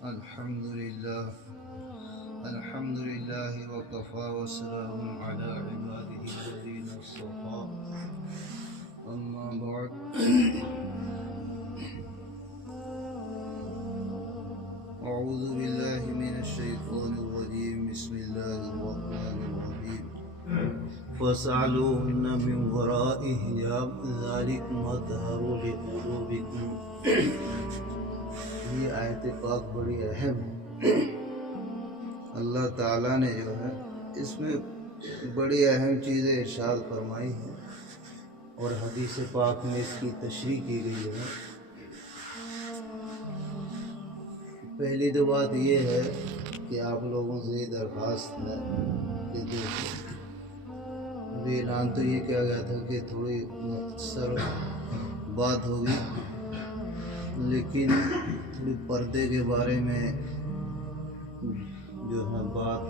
الحمد لله وكفى وسلام على عباده الذين اصطفى أما بعد أعوذ بالله من الشيطان الرجيم بسم الله الرحمن الرحيم فاسألوهن من وراء حجاب ذلكم أطهر لقلوبكم. یہ آیت پاک بڑی اہم ہے. اللہ تعالیٰ نے جو ہے اس میں بڑی اہم چیزیں ارشاد فرمائی ہیں اور حدیث پاک میں اس کی تشریح کی گئی ہے. پہلی تو بات یہ ہے کہ آپ لوگوں سے یہ درخواست ہے کہ ابھی اعلان تو یہ کیا گیا تھا کہ تھوڑی مختصر بات ہوگی، لیکن تھوڑی پردے کے بارے میں جو ہے بات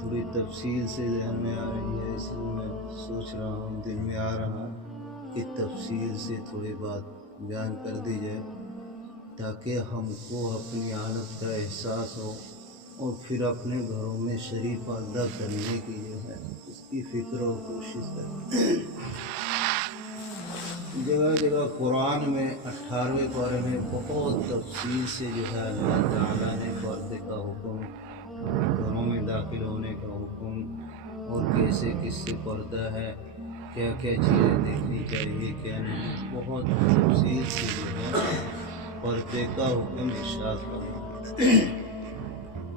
تھوڑی تفصیل سے ذہن میں آ رہی ہے، اس لیے میں سوچ رہا ہوں، دل میں آ رہا کہ تفصیل سے تھوڑی بات بیان کر دی جائے تاکہ ہم کو اپنی حالت کا احساس ہو اور پھر اپنے گھروں میں شریف پردہ کرنے کی جو ہے اس کی فکر اور کوشش کریں. جگہ جگہ قرآن میں 18ویں پارے میں بہت تفصیل سے جو ہے اللہ تعالیٰ نے پردے کا حکم، گھروں میں داخل ہونے کا حکم، اور کیسے کس سے پردہ ہے، کیا کیا چیزیں دیکھنی چاہیے کیا نہیں، بہت تفصیل سے جو ہے پردے کا حکم ارشاد فرمایا.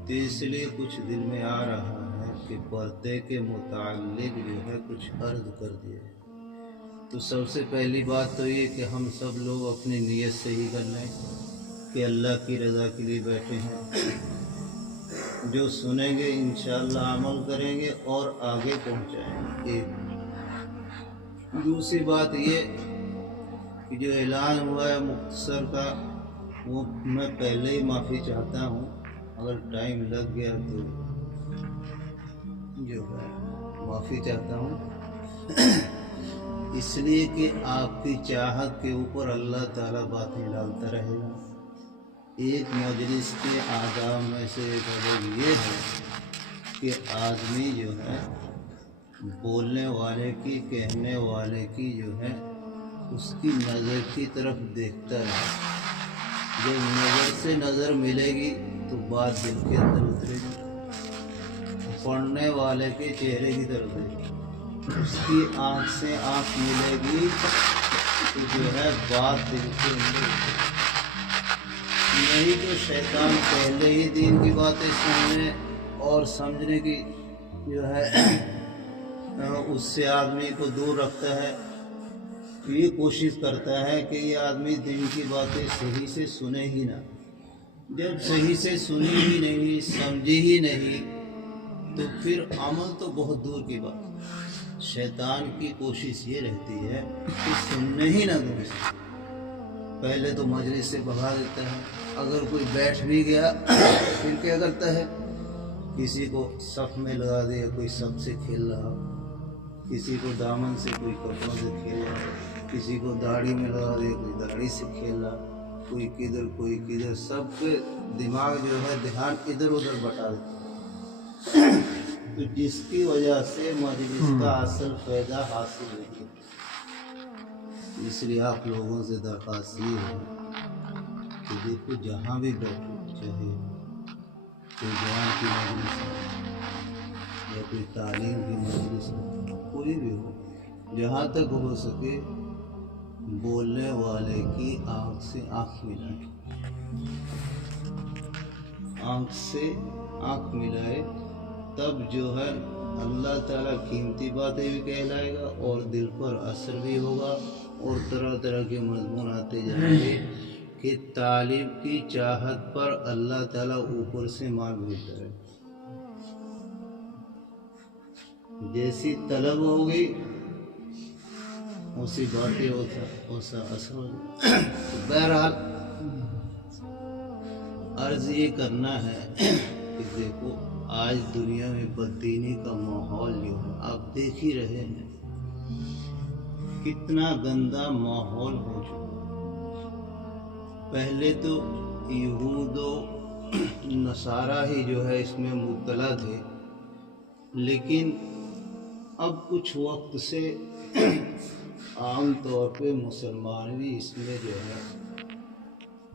تو اس لیے کچھ دل میں آ رہا ہے کہ پردے کے متعلق جو ہے کچھ عرض کر دیا ہے. تو سب سے پہلی بات تو یہ کہ ہم سب لوگ اپنی نیت صحیح کر لیں کہ اللہ کی رضا کے لیے بیٹھے ہیں. جو سنیں گے انشاءاللہ عمل کریں گے اور آگے پہنچائیں گے. دوسری بات یہ کہ جو اعلان ہوا ہے مختصر کا، وہ میں پہلے ہی معافی چاہتا ہوں اگر ٹائم لگ گیا تو جو ہے معافی چاہتا ہوں، اس لیے کہ آپ کی چاہت کے اوپر اللہ تعالیٰ باتیں ڈالتا رہے گا. ایک مجلس کے آداب میں سے ایک ادب یہ ہے کہ آدمی جو ہے بولنے والے کی، کہنے والے کی جو ہے اس کی نظر کی طرف دیکھتا رہے. جب نظر سے نظر ملے گی تو بات دل کے اندر اترے گی. پڑھنے والے کے چہرے کی طرف دیکھے، اس کی آنکھ سے آنکھ ملے گی تو جو ہے بات دل کے اندر. نہیں تو شیطان پہلے ہی دین کی باتیں سننے اور سمجھنے کی جو ہے اس سے آدمی کو دور رکھتا ہے. یہ کوشش کرتا ہے کہ یہ آدمی دین کی باتیں صحیح سے سنے ہی نہ. جب صحیح سے سنی ہی نہیں، سمجھی ہی نہیں، تو پھر عمل تو بہت دور کی بات. شیطان کی کوشش یہ رہتی ہے کہ سننے ہی نہ دو. پہلے تو مجلس سے بھگا دیتا ہے. اگر کوئی بیٹھ بھی گیا پھر کیا کرتا ہے، کسی کو صف میں لگا دیا، کوئی صف سے کھیل رہا، کسی کو دامن سے، کوئی کپڑوں سے کھیل رہا، کسی کو داڑھی میں لگا دیا، کوئی داڑھی سے کھیل رہا، کوئی کدھر کوئی کدھر. سب کے دماغ جو ہے دھیان ادھر ادھر بٹا دیتا ہے. تو جس کی وجہ سے مجلس کا اصل فائدہ حاصل نہیں. اس لیے آپ لوگوں سے درخواست یہ ہے کہ دیکھو جہاں بھی بیٹھو، چاہے کوئی بیان کی مجلس ہو یا کوئی تعلیم کی مجلس ہو، کوئی بھی ہو، جہاں تک ہو سکے بولنے والے کی آنکھ سے آنکھ ملائے. آنکھ سے آنکھ ملائے تب جو ہے اللہ تعالیٰ قیمتی باتیں بھی کہلائے گا اور دل پر اثر بھی ہوگا، اور طرح طرح کے مضمون آتے جائیں گے کہ طالب کی چاہت پر اللہ تعالیٰ اوپر سے مار دیتا ہے. جیسی طلب ہوگی اسی باتیں ویسا اثر ہوگا. بہرحال عرض یہ کرنا ہے کہ دیکھو آج دنیا میں بددینی کا ماحول جو ہے آپ دیکھ ہی رہے ہیں، کتنا گندا ماحول ہو چکا. پہلے تو یہود و नसारा ही जो है इसमें मुब्तला थे, लेकिन अब कुछ वक्त से आम तौर पे मुसलमान भी इसमें जो है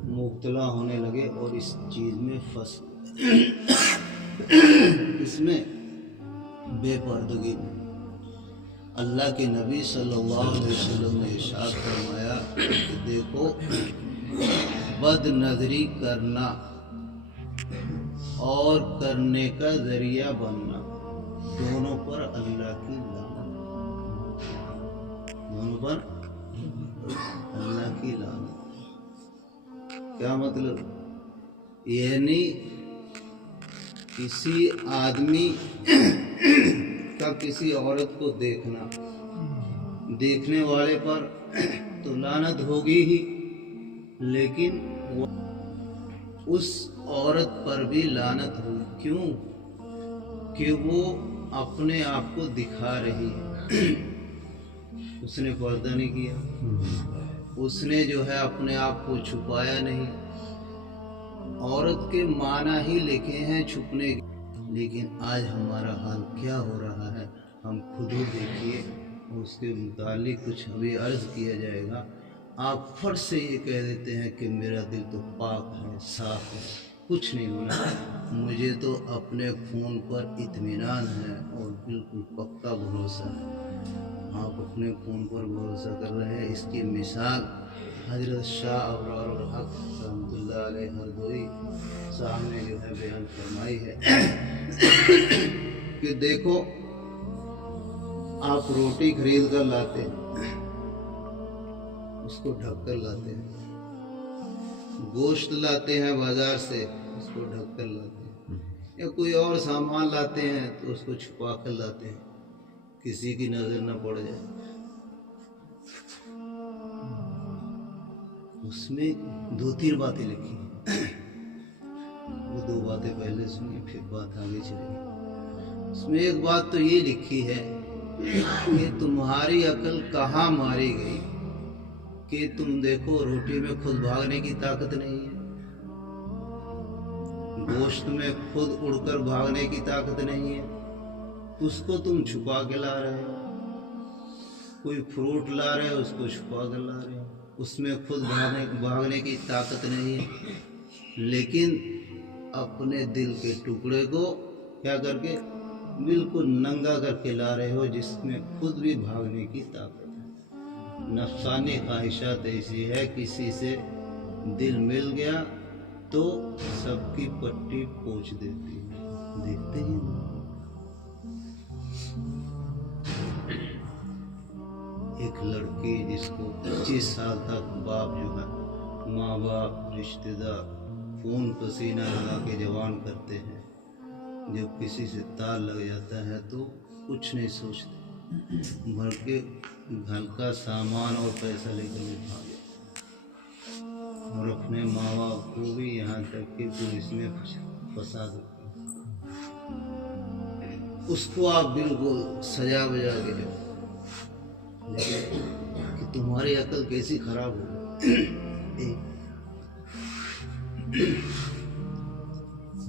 मुब्तला होने लगे और इस चीज़ में फंस इसमें बेपर्दगी में। अल्लाह के नबी सल्लल्लाहु अलैहि वसल्लम ने इरशाद फरमाया कि देखो, बद नज़री करना और करने का ज़रिया बनना, दोनों पर अल्लाह की लानत, दोनों पर अल्लाह की लानत। क्या मतलब? यानी किसी आदमी का किसी औरत को देखना, देखने वाले पर तो लानत होगी ही, लेकिन उस औरत पर भी लानत होगी। क्यों? कि वो अपने आप को दिखा रही है, उसने पर्दा नहीं किया, उसने जो है अपने आप को छुपाया नहीं। औरत के माना ही लिखे हैं छुपने के, लेकिन आज हमारा हाल क्या हो रहा है हम खुद ही देखिए। उसके मुतालिक कुछ अभी अर्ज किया जाएगा, आप फट से ये कह देते हैं कि मेरा दिल तो पाक है, साफ है, कुछ नहीं होना। मुझे तो अपने खून पर इत्मीनान है और बिल्कुल पक्का भरोसा है। आप अपने खून पर भरोसा कर रहे हैं। इसकी मिसाल हजरत शाह अबरारुल हक रहमतुल्लाह अलैह हरदोई साहब ने जो है बयान फरमाई है कि देखो, आप रोटी खरीद कर लाते हैं, उसको ढक कर लाते हैं। गोश्त लाते हैं बाजार से, उसको ढक कर लाते हैं। या कोई और सामान लाते हैं तो उसको छुपा कर लाते हैं, किसी की नजर न पड़ जाए। उसमें 2-3 बातें लिखी हैं। वो 2 बातें पहले सुनिए, फिर बात आगे चलेगी। उसमें एक बात तो ये लिखी है कि तुम्हारी अकल कहाँ मारी गई कि तुम देखो, रोटी में खुद भागने की ताकत नहीं है, गोश्त में खुद उड़कर भागने की ताकत नहीं है, उसको तुम छुपा के ला रहे हो। कोई फ्रूट ला रहे हो, उसको छुपा कर ला रहे हो, उसमें खुद भागने की ताकत नहीं है, लेकिन अपने दिल के टुकड़े को क्या करके बिल्कुल नंगा करके ला रहे हो, जिसमें खुद भी भागने की ताकत है। नफसानी ख्वाहिशात ऐसी है, किसी से दिल मिल गया तो सबकी पट्टी पोंछ देती है। देखते हैं एक लड़की जिसको 25 साल तक बाप जो है, माँ बाप रिश्तेदार खून पसीना लगा के जवान करते हैं, जब किसी से तार लग जाता है तो कुछ नहीं सोचते, भर के घर का सामान और पैसा लेकर वो भागे और अपने माँ बाप को भी यहाँ तक कि पुलिस में फंसा देते। उसको आप बिल्कुल सजा बजा के जो, लेकिन कि तुम्हारी अकल कैसी खराब हो।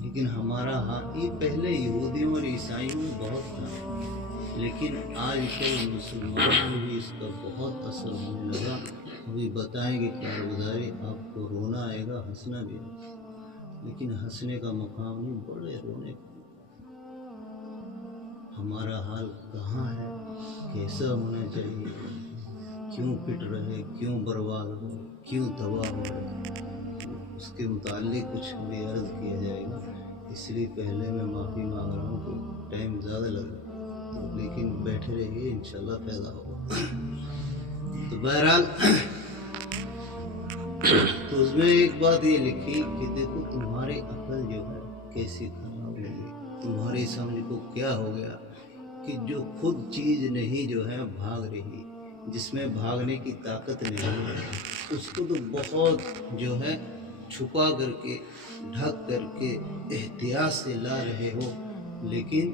लेकिन हमारा हाथ ये पहले यहूदियों और ईसाइयों में बहुत था, लेकिन आजकल मुसलमानों में भी इसका बहुत असर होने लगा। अभी बताएंगे कारगुजारी, आपको रोना आएगा, हंसना भी आएगा, लेकिन हंसने का मकाम नहीं, बड़े रोने का। हमारा हाल कहाँ है, कैसा होना चाहिए, क्यों पिट रहे, क्यों बर्बाद हो, क्यों तबाह हो रहे, उसके मुताल्लिक कुछ भी अर्ज किया जाएगा। इसलिए पहले मैं माफ़ी मांग रहा हूँ कि टाइम ज़्यादा लगा, तो लेकिन बैठे रहिए, इंशाल्लाह पैदा होगा। तो बहरहाल तो उसमें एक बात ये लिखी कि देखो, तुम्हारी अकल जो है कैसी खराब हो गई, तुम्हारी समझ को क्या हो गया कि जो खुद चीज़ नहीं जो है भाग रही, जिसमें भागने की ताकत नहीं है, उसको तो बहुत जो है छुपा करके ढक करके एहतियात से ला रहे हो, लेकिन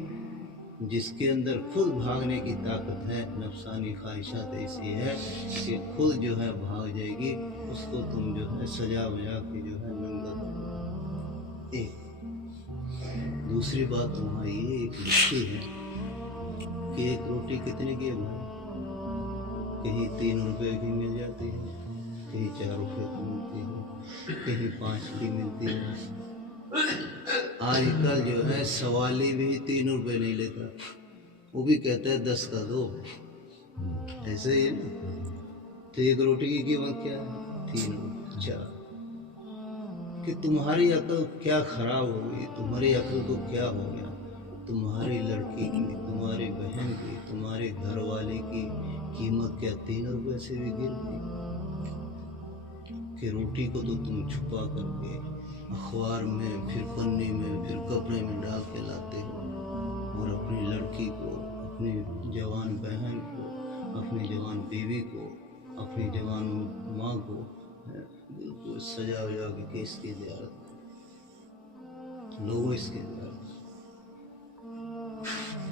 जिसके अंदर खुद भागने की ताकत है, नफसानी ख्वाहिशात ऐसी है कि खुद जो है भाग जाएगी, उसको तुम जो है सजा बजा के जो है नंगा कर। दूसरी बात वहाँ ये एक लिखती है कि एक रोटी कितने की है भाई? कहीं 3 रुपए की मिल जाती है, कहीं 4 रुपए की मिलती है, कहीं 5 की मिलती है। आजकल जो है सवाली भी 3 रुपए नहीं लेता, वो भी कहता है 10 का दो। ऐसे ही है ना। तो एक रोटी की कीमत क्या है? 3 4। कि तुम्हारी अकल क्या खराब हो गई, तुम्हारी अकल को क्या हो गया? तुम्हारी लड़की की, तुम्हारी बहन की, तुम्हारे घर वाले की कीमत क्या 3 रुपए से भी गिर गई? कि रोटी को तो तुम छुपा करके अखबार में, फिर पन्नी में, फिर कपड़े में डाल के लाते हो, और अपनी लड़की को, अपनी जवान बहन को, अपनी जवान बीवी को, अपनी जवान माँ को बिल्कुल सजा वजा के इसकी ज़ियारत लोगों इसके ज़ियारत।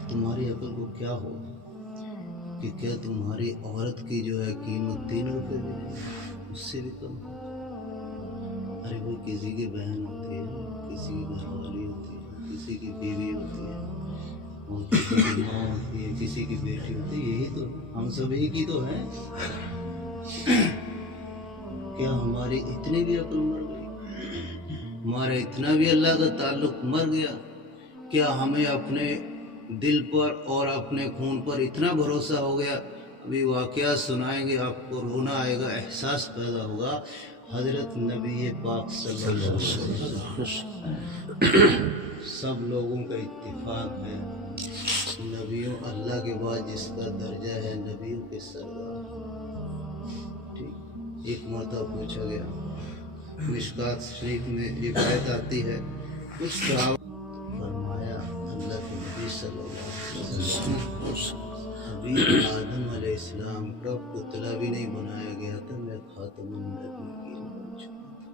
तुम्हारी अकल को क्या हो कि क्या तुम्हारी औरत की जो है कीमत 3 रुपए भी नहीं, उससे भी कम है? अरे भाई, किसी की बहन होती है, किसी की घरवाली होती है, किसी की बीवी होती है, और किसी की माँ होती है, किसी की बेटी होती है, यही तो हम सभी की तो है। क्या हमारी इतनी भी अकल मर गई? हमारा इतना भी अल्लाह का ताल्लुक मर गया? क्या हमें अपने दिल पर और अपने खून पर इतना भरोसा हो गया? अभी वाकया सुनाएंगे आपको, रोना आएगा, एहसास पैदा होगा। हजरत नबी पाक सल्लल्लाहु अलैहि वसल्लम, सब लोगों का इत्तिफाक है, नबियों अल्लाह के बाद जिसका दर्जा है नबियों के सरदार। ठीक, एक मरतबा पूछा गया, मिशकात शरीफ में रिवायत आती है, कुछ फरमाया अल्लाह के नबी सल्लल्लाहु अलैहि वसल्लम, अभी आदम अलैहिस्सलाम का पुतला भी नहीं बनाया गया था, मैं खातमुन नबीय्यीन बन चुका था।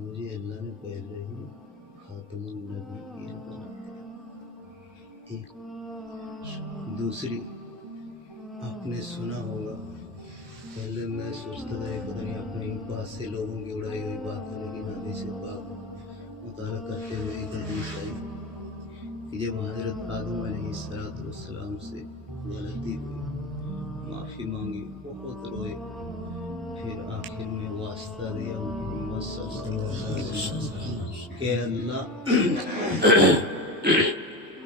मुझे अल्लाह ने पहले ही खातमुन नबीय्यीन बना दिया। एक दूसरी आपने सुना होगा, पहले मैं सोचता था पता नहीं अपने पास से लोगों की उड़ाई हुई बात है, लेकिन हदीस पाक मुताला करते हुए एक हदीस आई कि जब हज़रत आदम अलैहिस्सलाम से गलती हुई, माफ़ी मांगी, बहुत रोए, फिर आखिर में वास्ता दिया मोहम्मद सल्लल्लाहु अलैहि वसल्लम के अल्लाह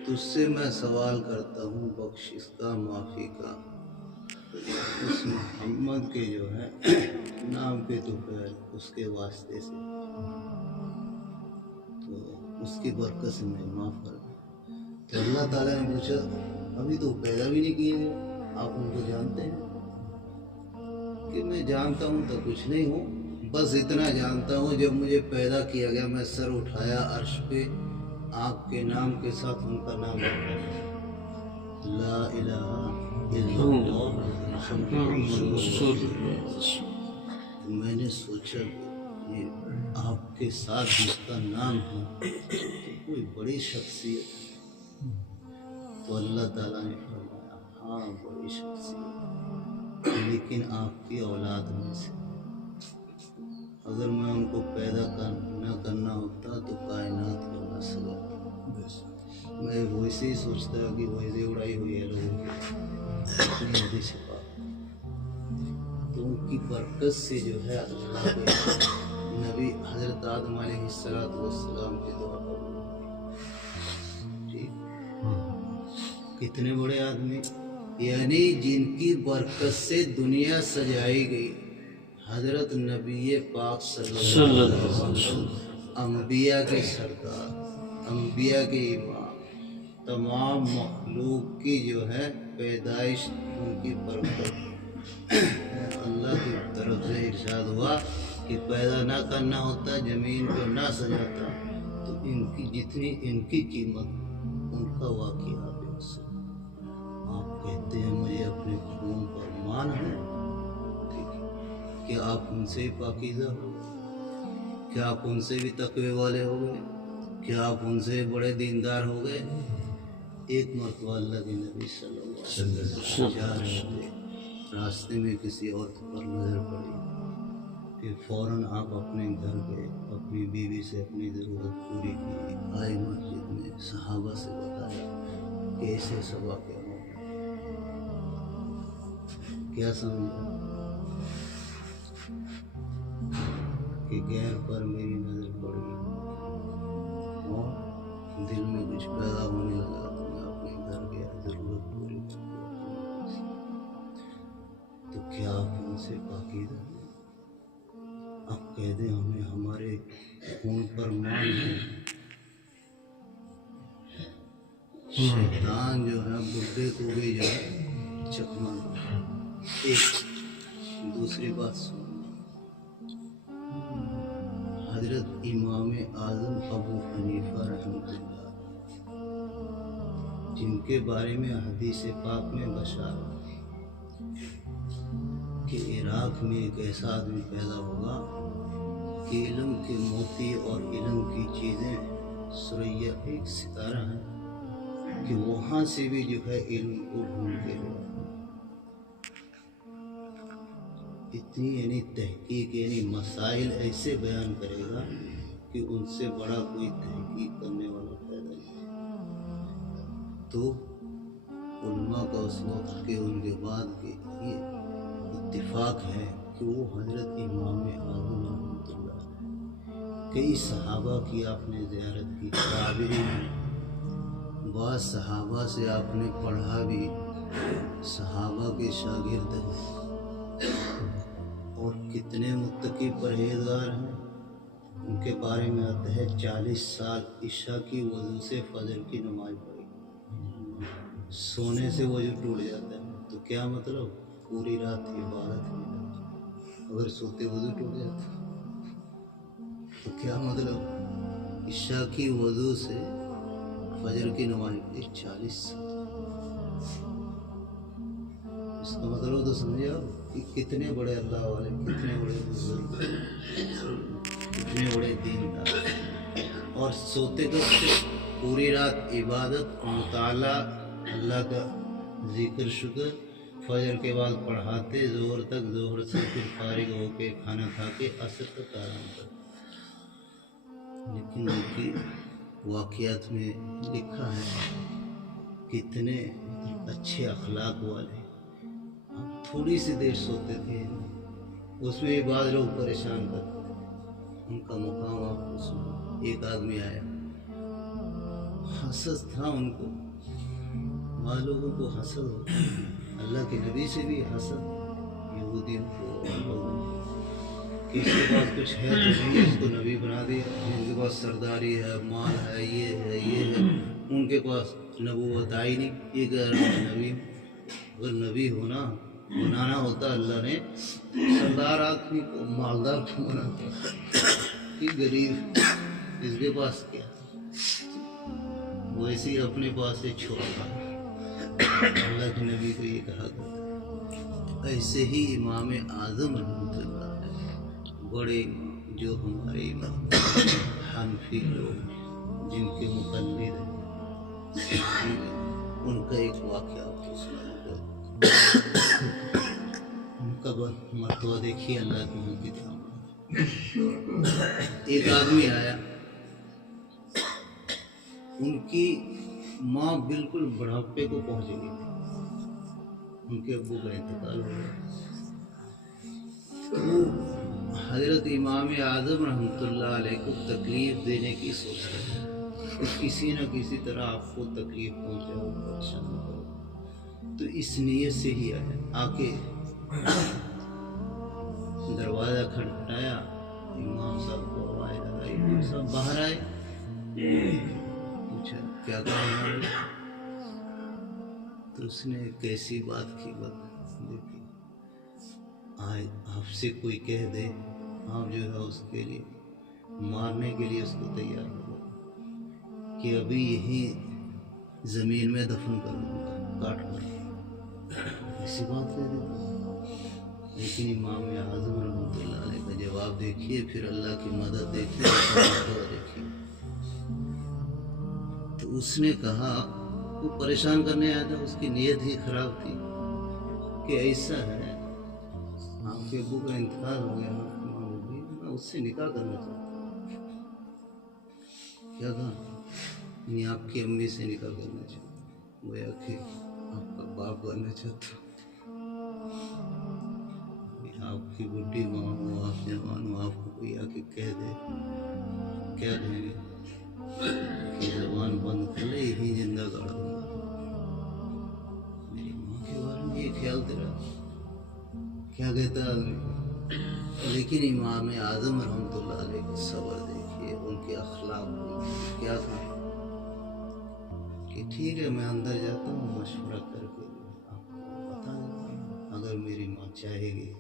तुझसे मैं सवाल करता हूँ बख्शिश का, माफ़ी का। उस मोहम्मद के जो है नाम पे तो खैर उसके वास्ते से, तो उसकी बरकत से मैं माफ़ कर। तो अल्लाह ताला ने पूछा, अभी तो पैदा भी नहीं किए गए, आप उनको जानते हैं? कि मैं जानता हूँ तो कुछ नहीं हूँ, बस इतना जानता हूँ जब मुझे पैदा किया गया, मैं सर उठाया अर्श पे, आपके नाम के साथ उनका नाम रखा, ला इलाहा इल्लल्लाह। मैंने सोचा कि आपके साथ जिसका नाम है तो कोई बड़ी शख्सियत है। तो अल्लाह ताला ने फरमाया, हाँ बड़ी शख्सियत, लेकिन आपकी औलाद में से। अगर मैं उनको पैदा न करना होता तो कायनात का ना सजा। मैं वैसे ही सोचता कि वैसे उड़ाई हुई है लोगों की छिपा, तो उनकी बरकत से जो है अल्लाह के नबी हजरत आदम अलैहिस्सलाम के दुआ कबूल। ठीक, कितने बड़े आदमी, यानी जिनकी बरकत से दुनिया सजाई गई। हजरत नबी पाक सल्लल्लाहु अलैहि वसल्लम, अंबिया के सरदार, अंबिया के इमाम, तमाम मखलूक की जो है पैदाइश उनकी बरकत। अल्लाह की तरफ से इरशाद हुआ कि पैदा ना करना होता, ज़मीन को ना सजाता, तो इनकी जितनी इनकी कीमत, उनका वाक़या आप कहते हैं मुझे अपने खून पर मान है, क्या आप उनसे पाकीज़ा हो? क्या आप उनसे भी तकवे वाले हो गए? क्या आप उनसे बड़े दीनदार हो गए? एक मरतबा अल्लाह के नबी सल्लल्लाहु अलैहि वसल्लम जा रहे थे, रास्ते में किसी औरत पर नजर पड़ी, کہ فوراً آپ اپنے گھر گئے، اپنی بیوی سے اپنی ضرورت پوری کی، آئے مسجد میں، صحابہ سے بتایا کہ ایسے سب واقعہ ہو کیا سمجھا کہ غیر پر میری نظر پڑ گئی اور دل میں کچھ پیدا ہونے لگا تو میں اپنے گھر گیا، ضرورت پوری کی۔ تو کیا آپ ان سے پاکیزہ ہیں؟ آپ کہہ دیں ہمیں ہمارے خون پر مان ہے۔ شیطان جو ہے بڈھے کو بھی جو ہے چکما۔ ایک دوسری بات سن، حضرت امام اعظم ابو حنیفہ رحمۃ اللہ جن کے بارے میں حدیث پاک میں بشارت کہ عراق میں ایک ایسا آدمی پیدا ہوگا کہ علم کے موتی اور علم کی چیزیں سریا ایک ستارہ ہے کہ وہاں سے بھی جو ہے علم کو ڈھونڈ کے لے اتنی یعنی تحقیق یعنی مسائل ایسے بیان کرے گا کہ ان سے بڑا کوئی تحقیق کرنے والا پیدا نہیں۔ تو علماء کا اس وقت کے ان کے بعد کے یہ اتفاق ہے کہ وہ حضرت امام اعظم رحمۃ اللہ کئی صحابہ کی آپ نے زیارت کی، تابعین ہیں، بعض صحابہ سے آپ نے پڑھا بھی، صحابہ کے شاگرد ہیں، اور کتنے متقی پرہیزگار ہیں۔ ان کے بارے میں آتا ہے 40 سال عشاء کی وضو سے فجر کی نماز پڑھی، سونے سے وضو ٹوٹ جاتا ہے تو کیا مطلب پوری رات عبادت میں، اگر سوتے وضو ٹوٹ جاتا تو کیا مطلب عشاء کی وضو سے فجر کی نماز پڑھی 40 سال۔ اس کا مطلب تو سمجھے آپ کہ کتنے بڑے اللہ والے، کتنے بڑے بزرگ، کتنے بڑے دیندار، اور سوتے کب سے؟ پوری رات عبادت، مطالعہ، اللہ کا ذکر شکر، فجر کے بعد پڑھاتے ظہر تک، ظہر سے پھر فارغ ہو کے کھانا کھا کے عصر تک آرام کرتے۔ لیکن ان کی واقعات میں لکھا ہے کتنے اچھے اخلاق والے، ہم تھوڑی سی دیر سوتے تھے، اس میں بھی بعض لوگ پریشان کرتے تھے۔ ان کا مقام آپ کو سنو، ایک آدمی آیا، حسد تھا ان کو، بعض لوگوں کو حسد ہوتا ہے، اللہ کے نبی سے بھی حسد، یہودیوں کو اور لوگوں کو کہ اس کے پاس کچھ ہے تو نہیں، اس کو نبی بنا دیا، ان کے پاس سرداری ہے، مال ہے، یہ ہے، یہ ہے، ان کے پاس نبوت آئی نہیں، یہ کہہ رہا ہے نبی۔ اگر نبی ہونا بنانا ہوتا اللہ نے سردار آدمی کو، مالدار کو بناتا، کہ غریب اس کے پاس کیا، ویسے ہی اپنے پاس سے چھوڑا۔ اللہ کے نبی کو یہ کہا کرتا۔ ایسے ہی امام اعظم رحمۃ اللہ بڑے جو ہمارے امام حنفی لوگ جن کے مقلد ہیں، ان کا ایک واقعہ آپ کو سناؤں گا۔ ان کا مرتبہ دیکھیے اللہ کے نبی کا۔ ایک آدمی آیا، ان کی ماں بالکل بڑھاپے کو پہنچ گئی تھی، ان کے ابو کا انتقال ہو گیا، تو حضرت امام اعظم رحمۃ اللہ علیہ کو تکلیف دینے کی سوچ رہے کہ کسی نہ کسی طرح آپ کو تکلیف پہنچاؤ، پریشان کرو، تو اس نیت سے ہی آیا، آ کے دروازہ کھٹکھٹایا، امام صاحب کو آواز لگائی، امام صاحب باہر آئے، پوچھا کیا کام ہے، تو اس نے کیسی بات کی، دیکھی آپ سے کوئی کہہ دے، آپ جو ہے اس کے لیے مارنے کے لیے اس کو تیار ہو کہ ابھی یہی زمین میں دفن کر دوں گا، کاٹ کر، ایسی بات کہہ دیتا۔ لیکن امام اعظم رحمۃ اللہ علیہ کا جواب دیکھیے، پھر اللہ کی مدد دیکھیے، دیکھیے۔ تو اس نے کہا، وہ پریشان کرنے آیا تھا، اس کی نیت ہی خراب تھی کہ ایسا ہے آپ کے ابو کا انتقال ہو گیا، उससे निकाह करना चाहता हूँ। क्या कहा? मैं आपकी अम्मी से निकाह करना चाहता हूँ, गोया कि आपका बाप बनना चाहता हूँ। आपकी बुढ़ी माँ हो, आप जवान हो, आपको कोई आके कह दे, क्या कहेंगे कि जबान बंद कर ले, यही जिंदा गाड़ दूंगा। मेरी माँ के बारे में ये ख्याल तेरा, क्या कहता है आदमी। लेकिन इमाम आज़म रहमतुल्लाह अलैह का सब्र देखिए, उनके अखलाक क्या था कि ठीक है मैं अंदर जाता हूँ, मशवरा करके आपको बता देता हूँ, अगर मेरी माँ चाहेगी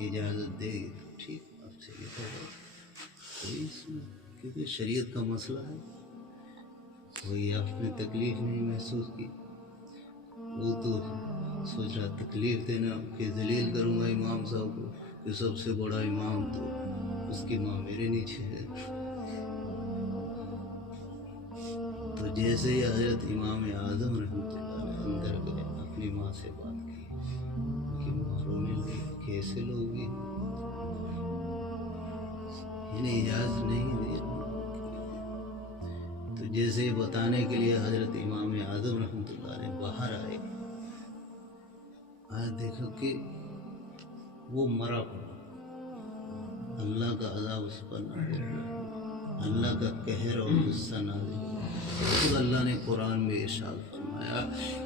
इजाज़त देगी तो ठीक, आपसे ये होगा कोई इसमें, क्योंकि शरीयत का मसला है। कोई आपने तकलीफ नहीं महसूस की, वो तो सोच रहा तकलीफ देना कि जलील करूँगा इमाम साहब को, जो सबसे बड़ा इमाम, तो उसकी माँ मेरे नीचे है। तो जैसे ही हजरत इमाम आज़म रहमतुल्लाह अलैह अंदर गए, अपनी माँ से बात की कि मारो मिल गई, कैसे लोग भी इन्हें इजाज़त नहीं दी। तो जैसे बताने के लिए हजरत इमाम आज़म रहमतुल्लाह अलैह बाहर आए, देखो कि वो मरा पड़ा, अल्लाह का अज़ाब उस पर नाज़िल हुआ, अल्लाह का कहर और गुस्सा नाज़िल हुआ। तो अल्लाह ने कुरान में इरशाद फरमाया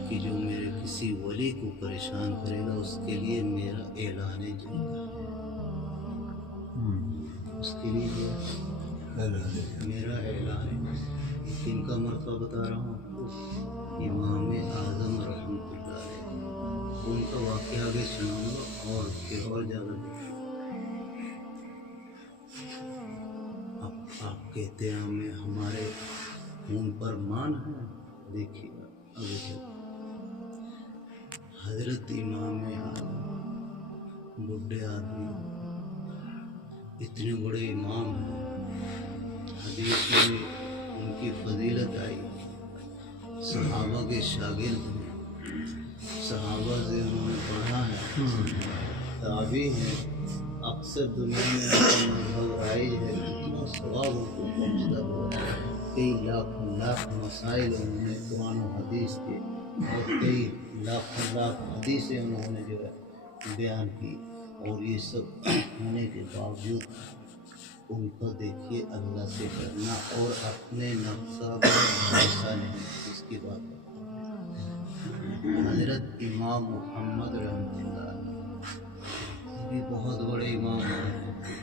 कि जो मेरे किसी वली को परेशान करेगा उसके लिए मेरा ऐलान जंग है। उसके लिए मेरा ऐलान है। इनका मरतबा बता रहा हूँ आपको, इमाम आज़म रहमतुल्लाह अलैह, उनका वाक़या आगे सुनाऊंगा और फिर और ज़्यादा देखूँगा। अब आप कहते हैं हमें हमारे खून पर मान है, देखिएगा अभी तक हजरत इमाम आज़म बुढ़े आदमी, इतने बड़े इमाम हैं, हदीस में उनकी फजीलत आई, सहाबा के शागिर्द हैं, सहाबा से उन्होंने पढ़ा है, ताबी हैं, अक्सर दुनिया में लगभग राइज है, सवाब उनको पहुँचता हुआ, कई लाख मसाइल उन्होंने कुरान और हदीस के, और कई लाख हदीसें उन्होंने जो है बयान की। और ये सब होने के बावजूद उनका देखिए अल्लाह से डरना और अपने नफ्सा पर भरोसा नहीं, इसकी बात हजरत इमाम मोहम्मद रहमतुल्लाह भी बहुत बड़े इमाम हुए,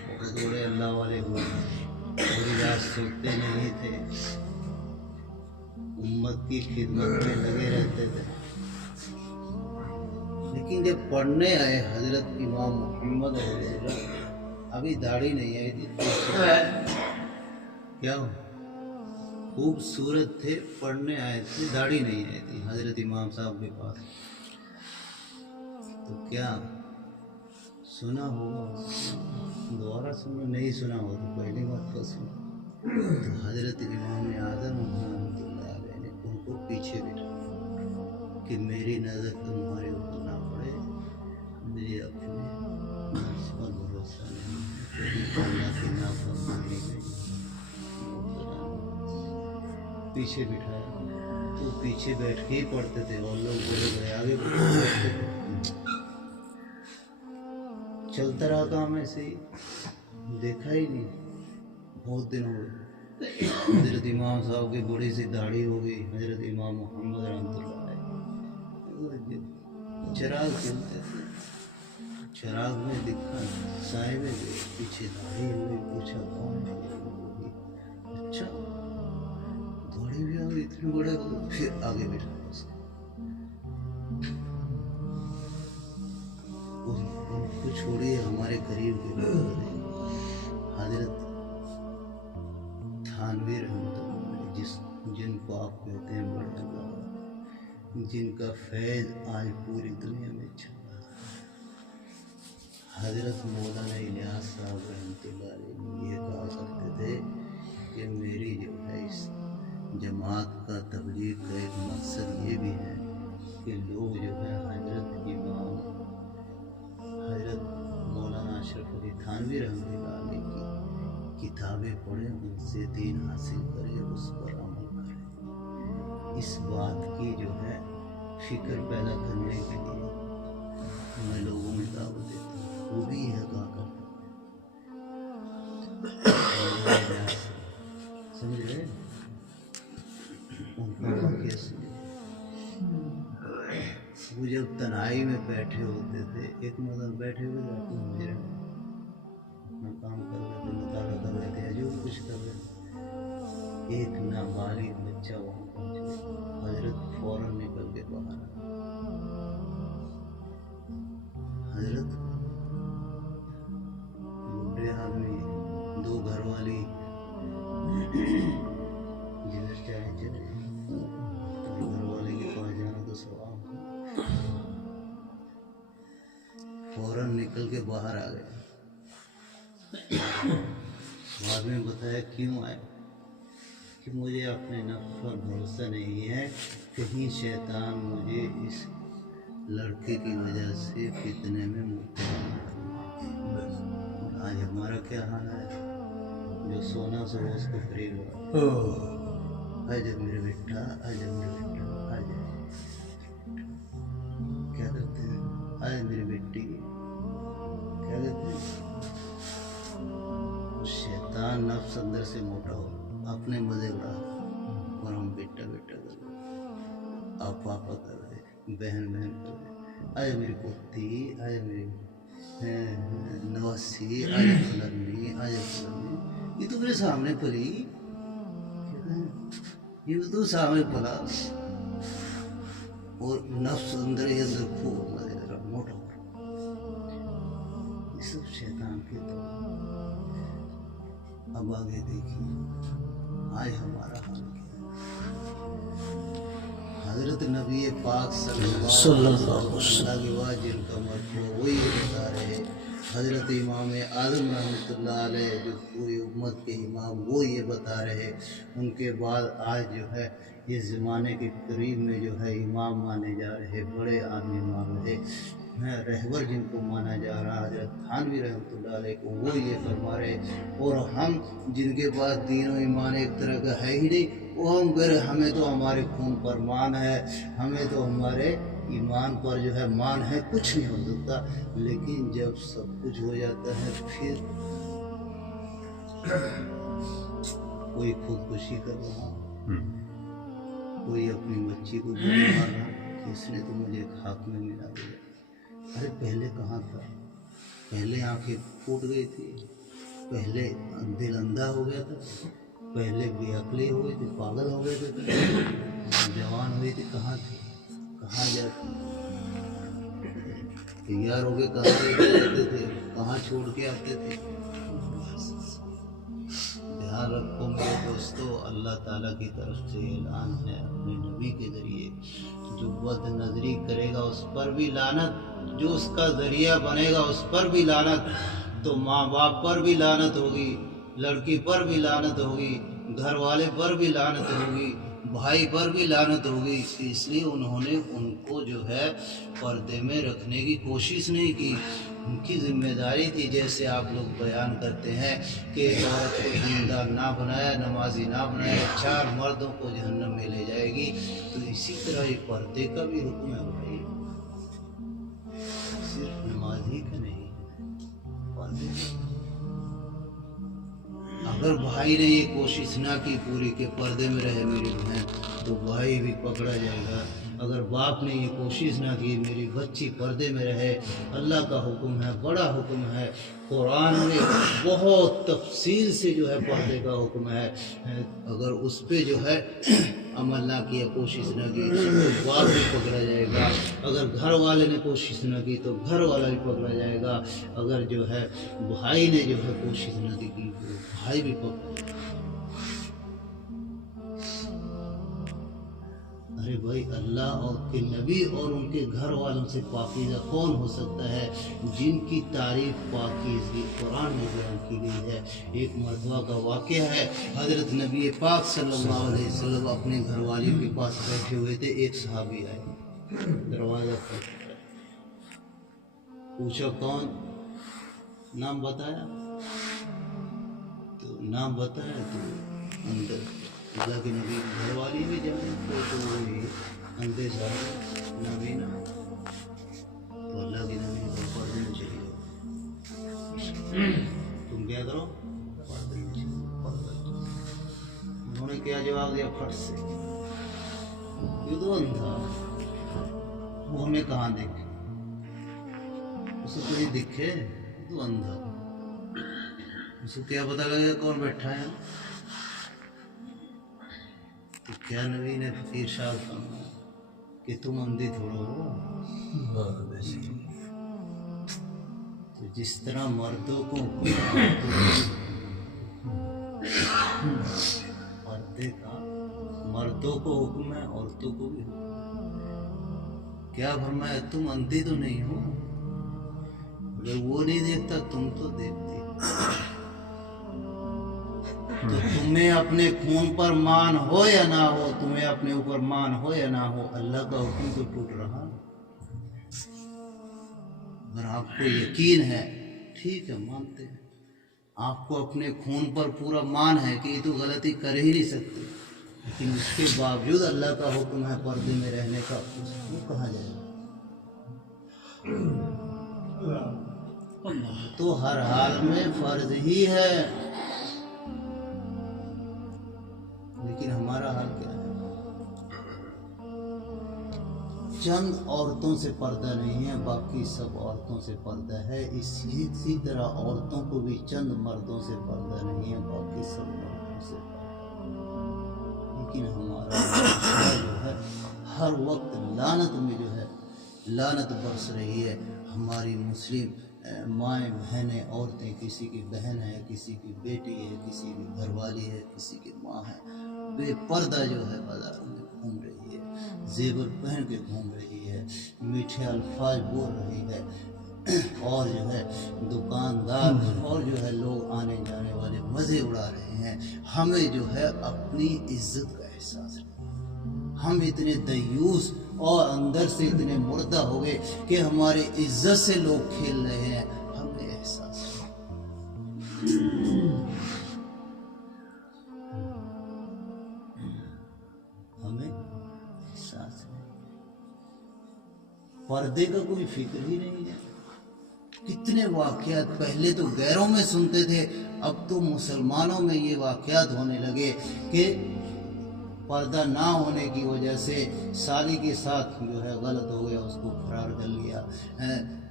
बहुत बड़े अल्लाह वाले हुए, पूरी रात सोते नहीं थे, उम्मत की खिदमत में लगे रहते थे। लेकिन जब पढ़ने आए हजरत इमाम मोहम्मद अभी दाढ़ी नहीं आई थी, क्या खूबसूरत थे, पढ़ने आए थे, दाढ़ी नहीं आई थी हजरत इमाम साहब के पास। तो क्या सुना होगा, दोबारा सुना, नहीं सुना हो तो पहली बात तो सुना। तो हजरत इमाम आज़म रहमतुल्लाह अलैह ने उनको पीछे बिठा कि मेरी नज़र तुम्हारे ऊपर ना पड़े, मुझे अपने नफ्स पर भरोसा नहीं, अल्लाह की नाफरमानी नहीं। पीछे बिठाया, तो पीछे बैठ के ही पढ़ते थे, और लोग बोले गए आगे बैठते थे। चलता रहा काम ऐसे ही, देखा ही नहीं, बहुत दिन हो गए। हजरत इमाम साहब की बड़ी सी दाढ़ी हो गई, हजरत इमाम मोहम्मद रहमतुल्लाह अलैह चिराग चलते थे, चिराग में दिखा साए में गए, पीछे दाढ़ी हुई, पूछा कौन है, अच्छा दाढ़ी भी आ गई, इतने बड़े हो गए, फिर आगे बैठा उसको। उनको छोड़िए, हमारे करीब के लोग हजरत थानवी रहमतुल्लाह जिनको आप कहते हैं बड़े अल्लाह, जिनका फैज़ आज पूरी दुनिया में चल रहा है। हजरत मौलाना इलियास साहब रहमतुल्लाह अलैह ये कहा करते थे कि मेरी जो है इस जमात का तबलीग का एक मकसद ये भी है कि लोग जो है हजरत मौलाना अशरफ अली थानवी रहमतुल्लाह अलैह की किताबें पढ़ें, उनसे दीन हासिल करें, उस पर अमल करें। इस बात की जो है फिक्र पैदा करने के लिए मैं लोगों में दावत देता हूँ। वो भी यह कहा करता समझ रहे, उनका वाक़या सुनिए। वो जब तन्हाई में बैठे होते थे, एक मतलब बैठे हुए जाते हुए अपना काम कर रहे थे, मुताला कर रहे थे, जो कुछ कर रहे थे, एक नाबालिग बच्चा वहाँ पहुँचे। हजरत फौरन निकल के बाहर आए। हजरत बुढ़े आदमी, दो घर वाली जिधर चाहे चले, घर वाले के पास जाना तो सवाल। फौरन निकल के बाहर आ गए। बाद में बताया क्यों आए, कि मुझे अपने नफ्स पर भरोसा नहीं है, कहीं शैतान मुझे इस लड़के की वजह से फितने में मुब्तला। आज हमारा क्या हाल है, जो सोना सो उसको करीब आजा मेरे बेटा, आजा मेरे बेटा, आजा। क्या करते हैं, आजा मेरी बेटी, क्या कहते हैं, शैतान नफ्स अंदर से मोटा हो, अपने मजे उड़ा, और हम बेटा बेटा कर रहे, आप पापा कर रहे, बहन बहन कर रहे, आजा मेरी पोती, आजा मेरी नवासी, आजा फलनी, आजा फलनी। ये तो मेरे सामने पली, ये तो सामने पला, और नफ्स अंदर ही अंदर खूब मजे कर रहा, मोटा हो रहा। ये सब शैतान के तो। अब आगे देखिए आज हमारा हाल क्या है। हजरत नबी पाक सल्लल्लाहु अलैहि वसल्लम वही बता रहे, हजरत इमाम आज़म रहमतुल्लाह अलैह जो पूरी उम्मत के इमाम, वो ये बता रहे। उनके बाद आज जो है ये ज़माने के करीब में जो है इमाम माने जा रहे, बड़े आदमी मान रहे हैं, रहबर जिनको माना जा रहा हजरत थानवी रहमतुल्लाह अलैह को, वो ये फरमा रहे। और हम जिनके पास दीन और ईमान एक तरह का है ही नहीं, वो हम कह रहे हमें तो हमारे खून पर मान है, हमें तो हमारे ईमान पर जो है मान है, कुछ नहीं हो सकता। लेकिन जब सब कुछ हो जाता है फिर कोई खुदकुशी कर रहा, कोई अपनी बच्ची को गोली मार रहा, इसने तो मुझे खाक में मिला दिया। अरे पहले कहाँ था, पहले आंखें फूट गई थी, पहले दिल अंधा हो गया था, पहले बेअक्ली हो गई थी, पागल हो गए थे, जवान हुई थी, कहाँ थे, कहाँ जाते, तैयार हो गए कहाँ जाते थे, कहाँ छोड़ के आते थे। ध्यान रखो मेरे दोस्तों, अल्लाह ताला की तरफ से ऐलान है अपने नबी के जरिए, जो बद नजरी करेगा उस पर भी लानत, जो उसका जरिया बनेगा उस पर भी लानत। तो माँ बाप पर भी लानत होगी, लड़की पर भी लानत होगी, घर वाले पर भी लानत होगी, भाई पर भी लानत होगी। इसलिए उन्होंने उनको जो है पर्दे में रखने की कोशिश नहीं की। उनकी जिम्मेदारी थी, जैसे आप लोग बयान करते हैं कि औरत को दीनदार ना बनाया, नमाजी ना बनाया, 4 मर्दों को जहन्नम में ले जाएगी। तो इसी तरह ये पर्दे का भी हुक्म है भाई, सिर्फ नमाजी का नहीं, पर्दे का। अगर भाई ने ये कोशिश ना की पूरी के पर्दे में रहे मेरी बहन, तो भाई भी पकड़ा जाएगा। अगर बाप ने ये कोशिश ना की मेरी बच्ची पर्दे में रहे, अल्लाह का हुक्म है, बड़ा हुक्म है, कुरान में बहुत तफसील से जो है पर्दे का हुक्म है। अगर उस पर जो है अमल ना किया, कोशिश ना की, तो बाप भी पकड़ा जाएगा। अगर घर वाले ने कोशिश ना की तो घर वाला भी पकड़ा जाएगा। अगर जो है भाई ने जो है कोशिश ना की तो भाई भी पकड़ा जाएगा। अरे भाई, अल्लाह और के नबी और उनके घर वालों से पाकीज़ा कौन हो सकता है, जिनकी तारीफ पाकीज़गी कुरान में बयान की गई है। एक मरतबा का वाक़या है, हज़रत नबी पाक सल्लल्लाहु अलैहि वसल्लम अपने घर वालियों के पास बैठे हुए थे। एक सहाबी आए, दरवाज़ा पर पूछा कौन, नाम बताया, तो नाम बताया तो अंदर अल्लाह के नबी घर वाली भी जाए तो वही अंधे सारे नबी ना, तो अल्लाह के नबी को पर्दे में चली जाओ, तुम क्या करो पर्दे में चलो। उन्होंने क्या जवाब दिया फट से, ये तो अंधा, वो हमें कहाँ देखे, उसे कोई दिखे तो अंधा, उसको क्या पता लगेगा कौन बैठा है। तो क्या नबी ने इरशाद फरमाया कि तुम अंधे थोड़ा हो। तो जिस तरह मर्दों को मर्दों को हुक्म है, औरतों को भी हुक्म है। क्या फरमाया, तुम अंधे तो नहीं हो, अगर वो नहीं देखता तुम तो देखते। तो तुम्हें अपने खून पर मान हो या ना हो, तुम्हें अपने ऊपर मान हो या ना हो, अल्लाह का हुक्म तो टूट रहा। अगर आपको यकीन है ठीक है मानते हैं, आपको अपने खून पर पूरा मान है कि ये तो गलती कर ही नहीं सकते, लेकिन उसके बावजूद अल्लाह का हुक्म है पर्दे में रहने का, उसको कहा जाएगा। तो हर हाल में फर्ज ही है, लेकिन हमारा हाल क्या है? चंद औरतों से पर्दा नहीं है, बाकी सब औरतों से पर्दा है। इसी तरह औरतों को भी चंद मर्दों से पर्दा नहीं है, बाकी सब मर्दों से पर्दा। लेकिन हमारा जो है हर वक्त लानत में जो है लानत बरस रही है। हमारी मुस्लिम माएँ बहनें औरतें, किसी की बहन है, किसी की बेटी है, किसी की घरवाली है, किसी की माँ है, बेपर्दा जो है बाजारों में घूम रही है, जेवर पहन के घूम रही है, मीठे अल्फाज बोल रही है, और जो है दुकानदार और जो है लोग आने जाने वाले मज़े उड़ा रहे हैं। हमें जो है अपनी इज्जत का एहसास है। हम इतने दयूस और अंदर से इतने मुर्दा हो गए कि हमारी इज्जत से लोग खेल रहे हैं, हमें एहसास है। हमें एहसास है। पर्दे का कोई फिक्र ही नहीं है। कितने वाक़यात पहले तो गैरों में सुनते थे, अब तो मुसलमानों में ये वाक़यात होने लगे कि पर्दा ना होने की वजह से साली के साथ जो है गलत हो गया, उसको फरार कर लिया।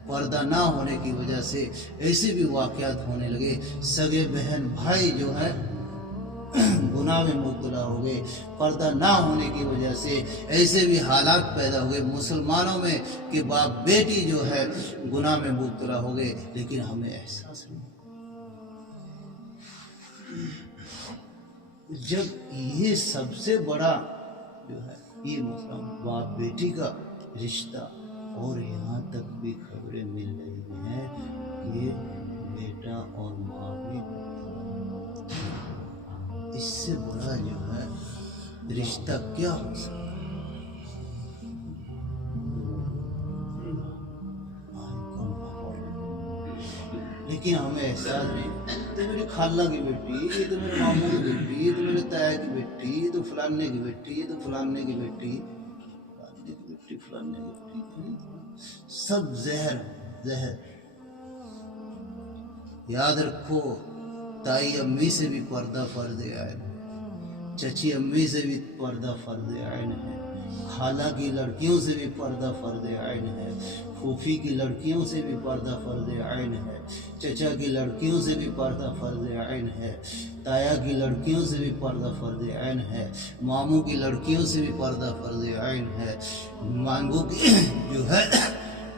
पर्दा ना होने की वजह से ऐसे भी वाक़यात होने लगे, सगे बहन भाई जो है गुनाह में मुब्तला हो गए। पर्दा ना होने की वजह से ऐसे भी हालात पैदा हुए मुसलमानों में कि बाप बेटी जो है गुनाह में मुब्तला हो गए, लेकिन हमें एहसास नहीं। जब ये सबसे बड़ा जो है ये मसला बाप बेटी का रिश्ता, और यहाँ तक भी खबरें मिल रही हैं कि बेटा और माँ भी, इससे बड़ा जो है रिश्ता क्या हो सकता है? लेकिन हमें एहसास नहीं। तो मेरी खाला की बेटी, ये तो मेरे मामू की बेटी, ये तो मेरे ताया की बेटी, ये तो फलाने की बेटी, ये तो फलाने की बेटी, फलाने की बेटी, फलाने की बेटी, सब जहर जहर। याद रखो, ताई अम्मी से भी पर्दा फर्ज आइन है, चची अम्मी से भी पर्दा फर्ज आइन है, खाला की लड़कियों से भी पर्दा फर्ज आइन है, फूफी की लड़कियों से भी पर्दा फर्ज आइन है, चचा की लड़कियों से भी पर्दा फर्ज आइन है, ताया की लड़कियों से भी पर्दा फर्ज आइन है, मामू की लड़कियों से भी पर्दा फर्ज आइन है, मांगू की जो है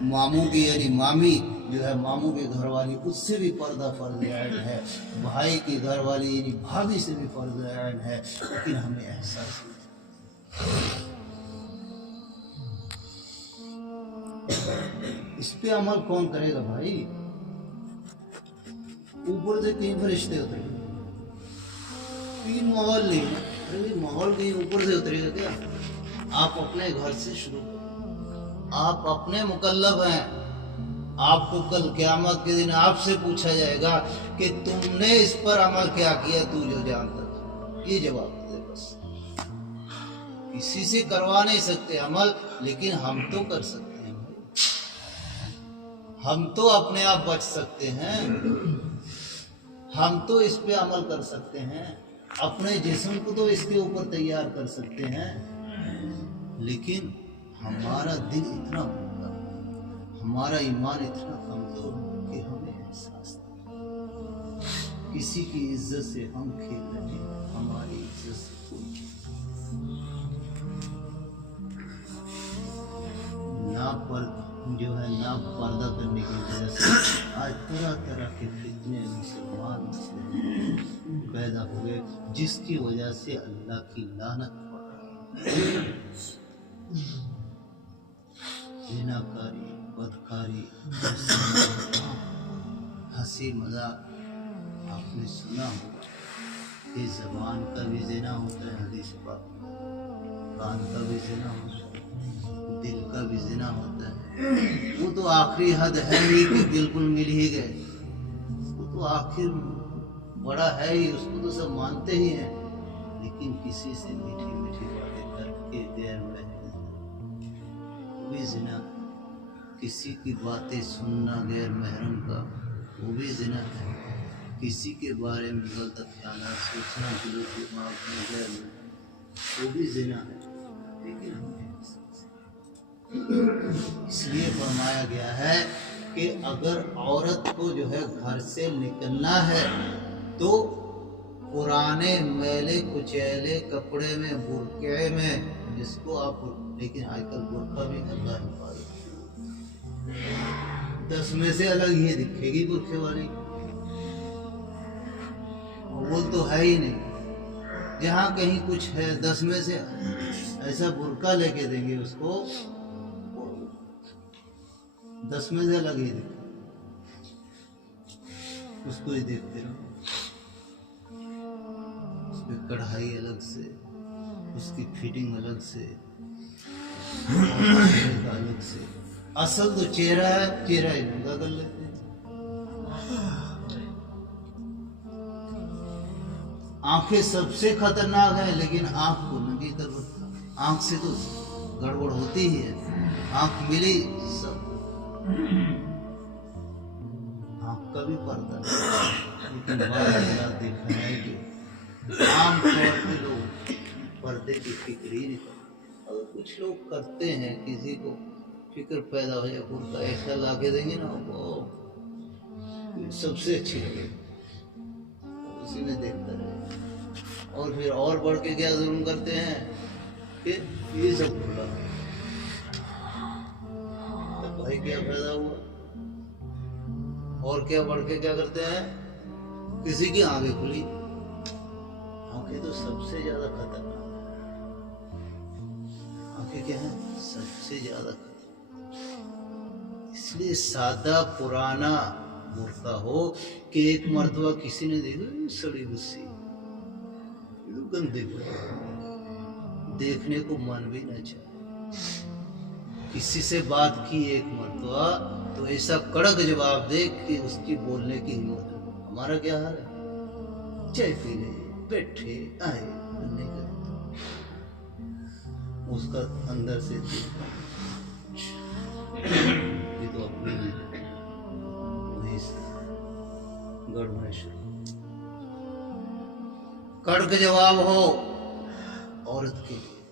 मामू की यानी मामी जो है मामू के घर वाली, उससे भी पर्दा फर्ज आइन है, भाई की घर वाली यानी भाभी से भी फर्ज आइन है, लेकिन हमें एहसास नहीं। इस पे अमल कौन करेगा भाई? ऊपर से कहीं फरिश्ते उतरे, ये माहौल नहीं, अरे माहौल कहीं ऊपर से उतरेगा क्या? आप अपने घर से शुरू करो, आप अपने मुकल्लफ हैं, آپ کو کل قیامت کے دن آپ سے پوچھا جائے گا کہ تم نے اس پر عمل کیا کیا، تو جو جانتا تھا، یہ جواب دے بس۔ کسی سے کروا نہیں سکتے عمل، لیکن ہم تو کر سکتے ہیں، ہم تو اپنے آپ بچ سکتے ہیں، ہم تو اس پہ عمل کر سکتے ہیں، اپنے جسم کو تو اس کے اوپر تیار کر سکتے ہیں، لیکن ہمارا دل اتنا بھوکا، ہمارا ایمان اتنا کمزور کہ ہمیں احساس نہیں، کسی کی عزت سے ہم کھیل رہے ہیں، ہماری عزت سے کوئی نہ پردہ کرنے کی وجہ سے آج طرح طرح کے فتنے مسلمان پیدا ہوئے، جس کی وجہ سے اللہ کی لعنت پڑ رہی ہے۔ زناکاری، بدکاری، ہنسی مذاق، آپ نے سنا ہوگا کہ زبان کا بھی زنا ہوتا ہے، حدیث پاک، کان کا بھی زنا ہوتا ہے، دل کا بھی زنا ہوتا ہے۔ وہ تو آخری حد ہے ہی کہ بالکل مل ہی گئے، وہ تو آخر بڑا ہے ہی، اس کو تو سب مانتے ہی ہیں، لیکن کسی سے میٹھی میٹھی باتیں کر کے غیر محرم وہ بھی زنا، کسی کی باتیں سننا غیر محرم کا وہ بھی زنا ہے، کسی کے بارے میں غلط خیالات سوچنا دل و دماغ میں غیر محرم وہ بھی زنا ہے، لیکن ہم اس لیے فرمایا گیا ہے کہ اگر عورت کو جو ہے گھر سے نکلنا ہے تو پرانے میلے کچیلے کپڑے میں، برقعے میں، جس کو آپ، لیکن آج کل برقع بھی اللہ حفاظت، 10 میں سے الگ ہی دکھے گی برقعے والی، وہ تو ہے ہی نہیں، جہاں کہیں کچھ ہے 10 میں سے ایسا برقع لے کے دیں گے اس کو، 10 میں سے الگ ہی دکھے، اس کو ہی دیکھتے رہو، اس کی کڑھائی الگ سے، اس کی فٹنگ الگ سے، الگ سے، اصل تو چہرہ ہے، چہرہ ہی ننگا کر لیتے ہیں۔ آنکھیں سب سے خطرناک ہیں، لیکن آنکھ کو ننگی کر رکھا، آنکھ سے تو گڑبڑ ہوتی ہی ہے، آنکھ ملی سب، آنکھ کا بھی پردہ ہے، لیکن بات دیکھا ہے کہ عام طور پہ لوگ پردے کی فکر ہی نہیں کرتے، اور کچھ لوگ کرتے ہیں، کسی کو فکر پیدا ہو جائے برقع ایسا لا کے دیں گے نا، وہ سب سے اچھی لگے، اسی میں دیکھتا رہے، اور پھر اور بڑھ کے کیا ظلم کرتے ہیں کہ یہ سب کھلا، تب بھائی کیا پیدا ہوا، اور کیا بڑھ کے کیا کرتے ہیں، کسی کی آنکھیں کھلی، آنکھیں تو سب سے زیادہ خطرناک، آنکھیں کیا ہیں، سب سے زیادہ خطرناک، اس لیے سادہ پرانا برقع ہو کہ ایک مرتبہ کسی نے دیکھا سڑی گسی، گندے کو دیکھنے کو من بھی نہ چاہے، کسی سے بات کی ایک مرتبہ تو ایسا کڑک جواب دے کہ اس کی بولنے کی ہمت ہو۔ ہمارا کیا حال ہے، چائے پی لے، بیٹھے آئے، نہیں کرے، اس کا اندر سے دیکھا یہ تو اپنی وہیں سے گڑبڑ شروع، کڑک جواب ہو عورت کے لیے،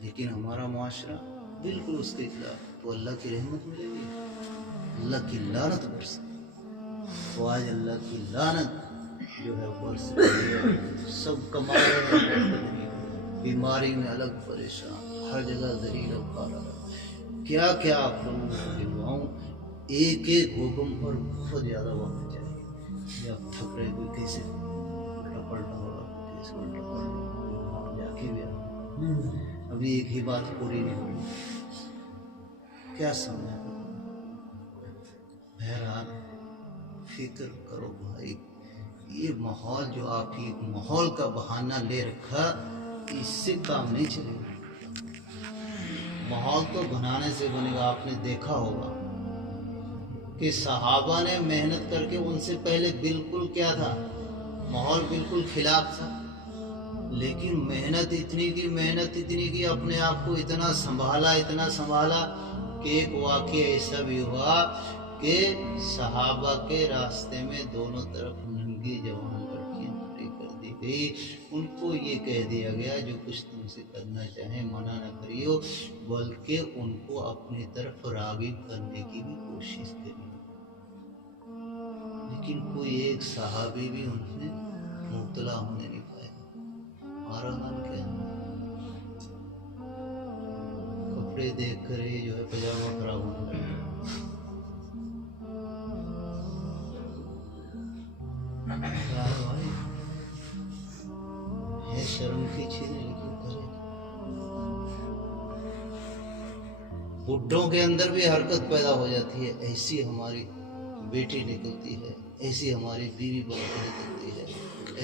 لیکن ہمارا معاشرہ بالکل اس کے خلاف، تو اللہ کی رحمت ملے گی، اللہ کی لعنت برسے، تو آج اللہ کی لعنت جو ہے برس رہی ہے، سب کما رہے ہیں، بیماری میں الگ پریشان، ہر جگہ ذلیل و کالا، کیا کیا آپ لوگوں کو دلواؤں، ایک ایک حکم پر بہت زیادہ وقت چاہیے، جب تھک رہے کوئی کیسے پلٹا ہوگا، کیسے الٹا پلٹا جا کے بھی ابھی ایک ہی بات پوری نہیں ہوئی، کیا سمجھا، بہرحال فکر کرو بھائی، یہ ماحول جو آپ ہی ماحول کا بہانہ لے رکھا، اس سے کام نہیں چلے گا، माहौल तो बनाने से बनेगा। आपने देखा होगा कि सहाबा ने मेहनत करके, उनसे पहले बिल्कुल क्या था, माहौल बिल्कुल खिलाफ था, लेकिन मेहनत इतनी की अपने आप को इतना संभाला कि एक वाक़या ऐसा भी हुआ कि सहाबा के रास्ते में दोनों तरफ नंगी जवान लड़कियां खड़ी कर दी गई। उनको ये कह दिया गया जो कुछ तुमसे करना चाहे मना न करियो, बल्कि उनको अपनी तरफ राग़िब करने की भी कोशिश करी, लेकिन कोई एक सहाबी भी उनसे मुब्तला होने नहीं पाया। हमारा हाल क्या है, कपड़े देख कर ही जो है पजामा खराब होने लगा। भाई है शर्म की चीज, लेकिन करे बुड्ढों के अंदर भी हरकत पैदा हो जाती है। ऐसी हमारी बेटी निकलती है, ऐसी हमारी बीवी बनकर निकलती है,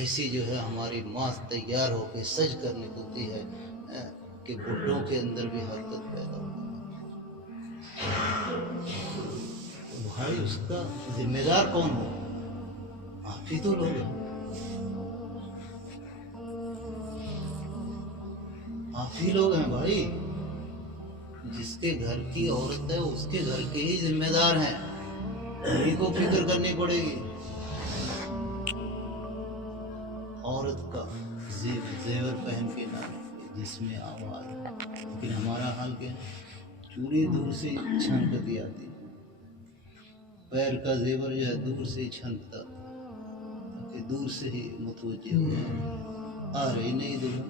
ऐसी जो है हमारी माँ तैयार होकर सज कर निकलती है कि बुड्ढों के अंदर भी हरकत पैदा हो जाती है। भाई उसका जिम्मेदार कौन हो? आप ही तो लोग हैं, आप ही लोग हैं भाई। जिसके घर की औरत है उसके घर के ही जिम्मेदार हैं, उन्हीं को फिक्र करनी पड़ेगी। औरत का जेवर पहन के ना जिसमें आवाज, लेकिन हमारा हाल क्या है, चूड़ी दूर से छनकती आती, पैर का जेवर जो है दूर से ही छनकता, दूर से ही मुतवज्जे हो आ रही नहीं दुल्हन,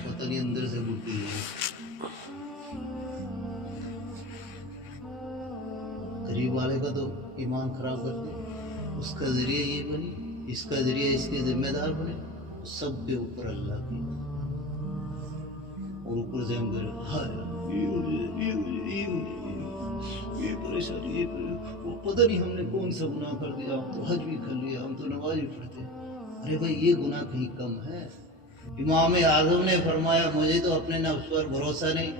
पता नहीं अंदर से बुढ़ी है। गरीब वाले का तो ईमान खराब कर दिया, उसका जरिया ये बनी, इसका जरिया इसके जिम्मेदार बने, सब के ऊपर अल्लाह की, और ऊपर से हम ये परेशानी, वो पता नहीं हमने कौन सा गुनाह कर दिया, हम तो हज भी कर लिया, हम तो नमाज भी पढ़ते। अरे भाई ये गुनाह कहीं कम है? इमाम आज़म ने फरमाया मुझे तो अपने नफ्स पर भरोसा नहीं।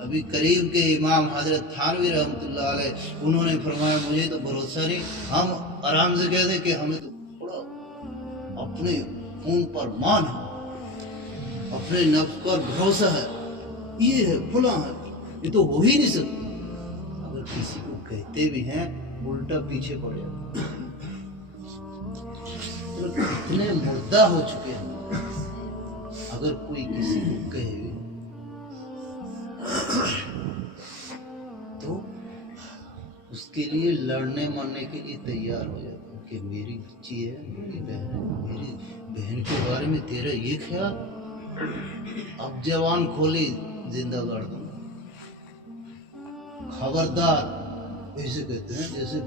अभी करीब के इमाम हजरत थानवी रहमतुल्लाह अलैह उन्होंने फरमाया मुझे तो भरोसा नहीं। हम आराम से कहते कि हमें तो थोड़ा अपने खून पर मान है, अपने नफ्स पर भरोसा है, ये है फला है, ये तो हो ही नहीं सकता। अगर किसी को कहते भी हैं उल्टा पीछे पड़ जाता। तो इतने मुर्दा हो चुके हैं, अगर कोई किसी को कहे तो उसके लिए लड़ने मरने के लिए तैयार हो जाता है कि मेरी बच्ची है, मेरी बहन के बारे में तेरा ये ख्याल, अब जवान खोली जिंदा गाड़ दूंगा। खबरदार ऐसे कहते हैं जैसे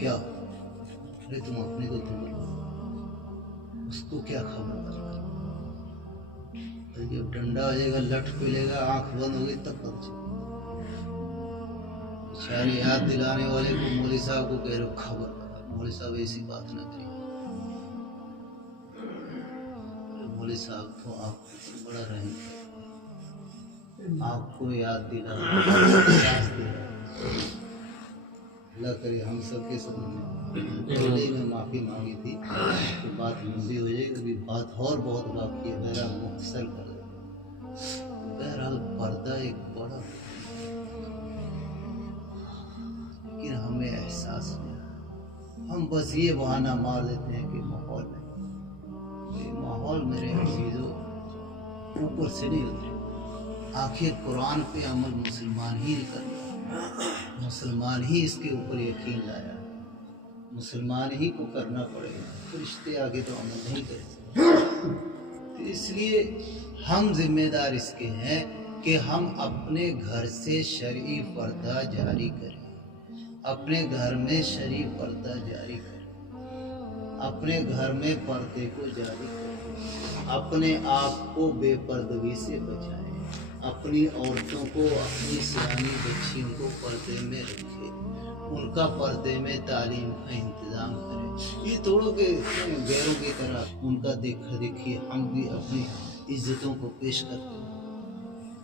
क्या, अरे तुम अपनी को तुम उसको क्या खबर, जब डंडा आ जाएगा लठ पिलेगा आंख बंद हो गई तब पता चलेगा। बेचारे याद दिलाने वाले को मौलवी साहब को कह रहे हो खबर, मौलवी साहब ऐसी बात न करिए। मौलवी साहब तो आप बड़ा रहें, आपको याद दिला अल्लाह करे हम सबके सामने। पहले ही मैं माफ़ी मांगी थी तो बात लंबी हो जाएगी, अभी बात और बहुत बाकी है, मेरा मुख्तसर कर दे। बहरहाल पर्दा एक बड़ा, लेकिन हमें एहसास नहीं, हम बस ये बहाना मार देते हैं कि माहौल नहीं, माहौल मेरे अजीजों ऊपर से नहीं उतरे। आखिर कुरान पे अमल मुसलमान ही कर रहा, मुसलमान ही इसके ऊपर यकीन लाया, मुसलमान ही को करना पड़ेगा, फरिश्ते आगे तो अमल नहीं करेंगे। तो इसलिए हम जिम्मेदार इसके हैं कि हम अपने घर से शरई पर्दा जारी करें, अपने घर में शरई पर्दा जारी करें, अपने घर में पर्दे को जारी करें, अपने आप को बेपर्दगी से बचाएं, अपनी औरतों को, अपनी सियानी बच्चियों को पर्दे में रखें, उनका पर्दे में तालीम का इंतज़ाम करें। ये थोड़ो के गैरों की तरह उनका देखा देखिए हम भी अपनी इज्जतों को पेश करते हैं।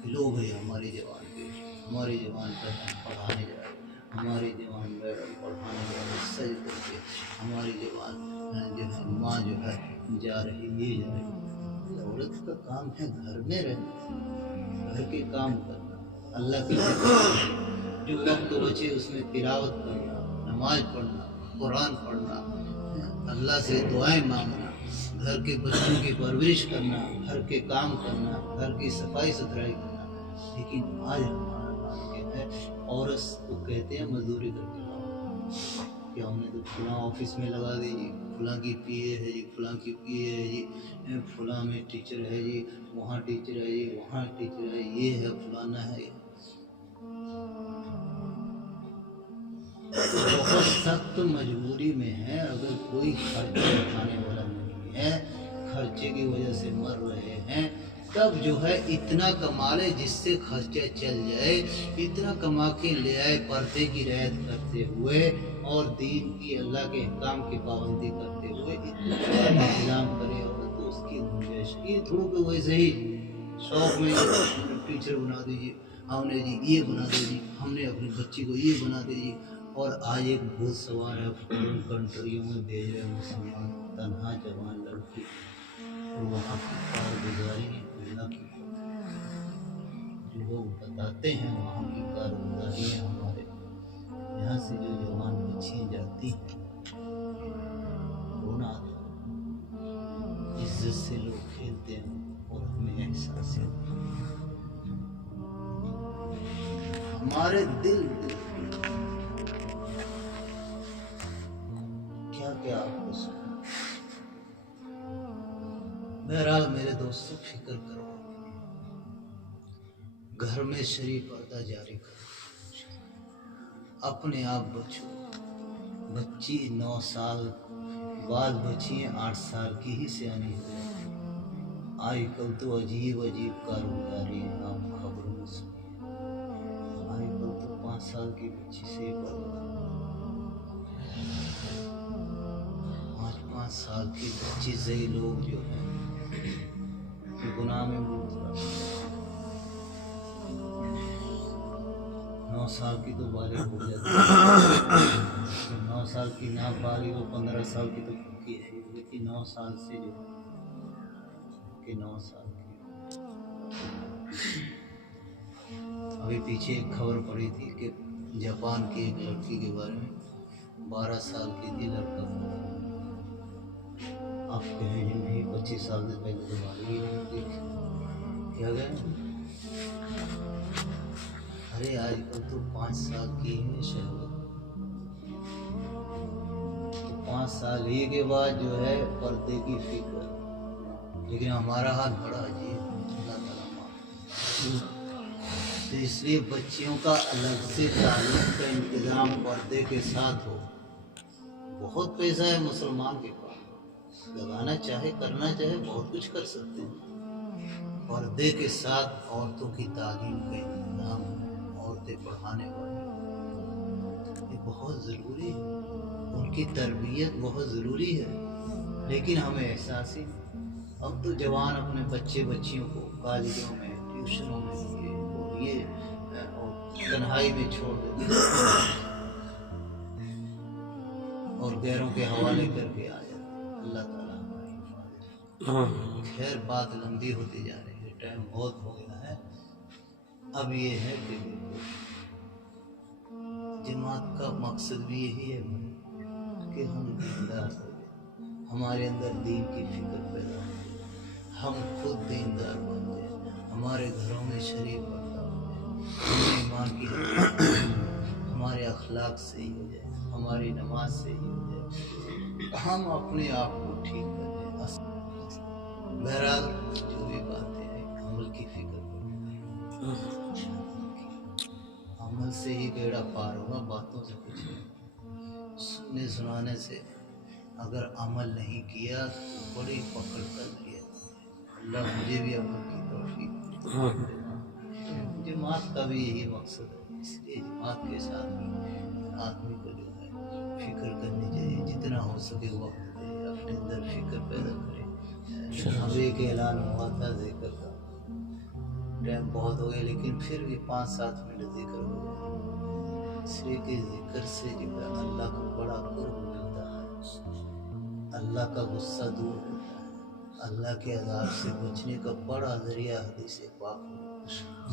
लोग हैं हमारी जवान पे, हमारी जवान पे हम पढ़ाने जा रहे हैं, हमारी जवान मैडम पढ़ाने जा रहे सही करके, हमारी जवान जो है माँ जो है जा रही ये जा रही। औरत का काम है घर में रहना, घर के काम करना, अल्लाह के जो वक्त बचे उसमें तिलावत करना, नमाज पढ़ना, कुरान पढ़ना, अल्लाह से दुआएं मांगना, घर के बच्चों की परवरिश करना, घर के काम करना, घर की सफाई सुथराई करना। लेकिन आज हमारा काम क्या है, औरत को कहते हैं मजदूरी करके लाओ, क्या हमने तो फलां ऑफिस में लगा दी जी, फलां की पीए है जी, फलां की पीए है जी, फलां में टीचर है जी, वहाँ टीचर है जी, वहाँ टीचर है, ये है फलाना है। बहुत सख्त मजबूरी में है, अगर कोई खर्चा उठाने वाला नहीं है, खर्चे की वजह से मर रहे हैं, तब जो है इतना कमा ले जिससे खर्चा चल जाए, इतना कमा के ले आए पर्दे की रियायत करते हुए और दीन की अल्लाह के काम की पाबंदी करते हुए इतना इंतजाम करे, और तो उसकी गुंजाइश ये थोड़ा कि वैसे ही शौक में टीचर बना दीजिए, हमने जी ये बना दीजिए, हमने अपनी बच्ची को ये बना दीजिए। और आज एक भूत सवार है, फॉरेन कंट्रियों में भेज रहे मुसलमान तन्हा जवान लड़की, और वहाँ की कारगुजारी अल्लाह की, जो लोग बताते हैं वहाँ की कारगुजारी हमारे यहाँ से जो जवान बच्चियाँ जाती हैं, रोना आता, इज्जत से लोग खेलते हैं और हमें एहसास है, हमारे दिल क्या आपको सुना। बहरहाल मेरे दोस्तों, फिक्र करो, घर में शरीफ पर्दा जारी करो, अपने आप बचो। बच्ची 9 साल बाद बची 8 साल की ही सियानी हो। आजकल तो अजीब अजीब कारोबारी हैं, आप खबरों में सुनिए। आजकल तो 5 साल की बच्ची से 5 साल की बच्ची से लोग जो है गुनाह में मुब्तला। 9 साल की तो बालिग हो जाती है, 9 साल की ना बालिग हो, 15 साल की तो पक्की है, लेकिन 9 साल से जो कि 9 साल की। अभी पीछे एक खबर पड़ी थी कि जापान की एक लड़की के बारे में, 12 साल की थी, लड़का आप कहें जो नहीं 25 साल से पहले तो बालिग ही नहीं थी, क्या गए। अरे आजकल तो 5 साल की है शहवत, तो 5 साल ही के बाद जो है पर्दे की फिक्र। लेकिन हमारा हाल बड़ा अजीब, अल्लाह ताला माफ। तो इसलिए बच्चियों का अलग से तालीम का इंतजाम पर्दे के साथ हो। बहुत पैसा है मुसलमान के पास, लगाना चाहे करना चाहे बहुत कुछ कर सकते हैं। पर्दे के साथ औरतों की तालीम का इंतजाम, औरतें पढ़ाने वाली, ये बहुत ज़रूरी है, उनकी तरबियत बहुत ज़रूरी है। लेकिन हमें एहसास ही, अब तो जवान अपने बच्चियों को कॉलेजों में, ट्यूशनों में ये और तन्हाई में छोड़ देते और गैरों के हवाले करके आ जाते। अल्लाह ताला हमारी हिफाजत। खैर बात लंबी होती जा रही है, टाइम बहुत हो गया है। अब ये है कि जमात का मकसद भी यही है कि हम दीनदार हो जाए, हमारे अंदर दीन की फिक्र पैदा हो, हम खुद दीनदार बन जाए, हमारे घरों में शरीफ पर्दा हो जाए, ईमान की हमारे अखलाक सही हो जाए, हमारी नमाज सही हो जाए, हम अपने आप को ठीक कर दें। बहरहाल जो भी बातें हैं, अमल की फिक्र करो, अमल से ही बेड़ा पार होगा, बातों से कुछ नहीं। सुनने सुनाने से अगर अमल नहीं किया तो बड़ी पकड़ कर लिया। अल्लाह मुझे भी अमल की तौफीक देना। जमात का भी यही मकसद है, इसलिए जमात के साथ आदमी को जो है फिक्र करनी चाहिए, जितना हो सके वक्त दे, अपने अंदर फिक्र पैदा करे। अब एक ऐलान हुआ था जिक्र का, टाइम बहुत हो गया, लेकिन फिर भी 5-7 मिनट जिक्र हो गया। इसलिए कि जिक्र से जो है अल्लाह का बड़ा कुर्ब मिलता है, अल्लाह का गुस्सा दूर होता है, अल्लाह के अज़ाब से बचने का बड़ा ज़रिया हदीस पाक में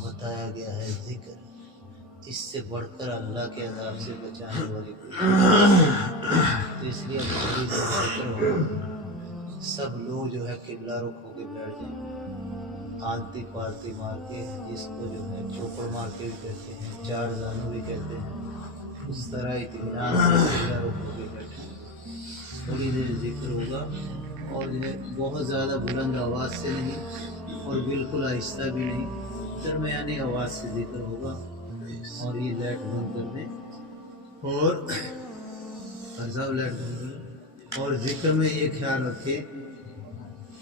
बताया गया है जिक्र। इससे बढ़कर अल्लाह के अज़ाब से बचाने वाली कोई तो इसलिए जिक्र हो, सब लोग जो है किबला रुख होकर बैठ जाएंगे, आलती पालती मार के, जिसको जो है चौपड़ मार के भी कहते हैं, 4 जानू भी कहते हैं, उस तरह इत्मीनान से किबला रुख होकर बैठे। थोड़ी देर जिक्र होगा और जो है बहुत ज़्यादा बुलंद आवाज़ से नहीं और बिल्कुल आहिस्ता भी नहीं, दरमियानी आवाज़ से जिक्र होगा। और ये लाइट बंद कर दें और सब लाइट बंद कर। और जिक्र में ये ख्याल रखें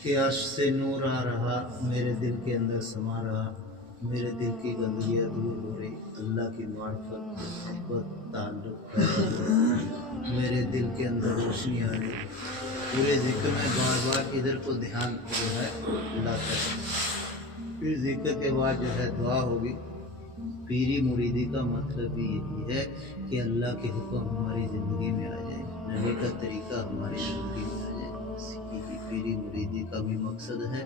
कि अर्श से नूर आ रहा, मेरे दिल के अंदर समा रहा, मेरे दिल की गंदगियाँ दूर हो रही, अल्लाह की मार्फत व ताल्लुक़ मेरे दिल के अंदर रोशनी आ रही। पूरे जिक्र में बार बार इधर को ध्यान जो है लाता है। फिर जिक्र के बाद जो है दुआ होगी। पीरी मुरीदी का मतलब भी यही है कि अल्लाह के हुक्म हमारी ज़िंदगी में आ जाए, नबी का तरीका हमारी ज़िंदगी में आ जाए। यही पीरी मुरीदी का भी मकसद है।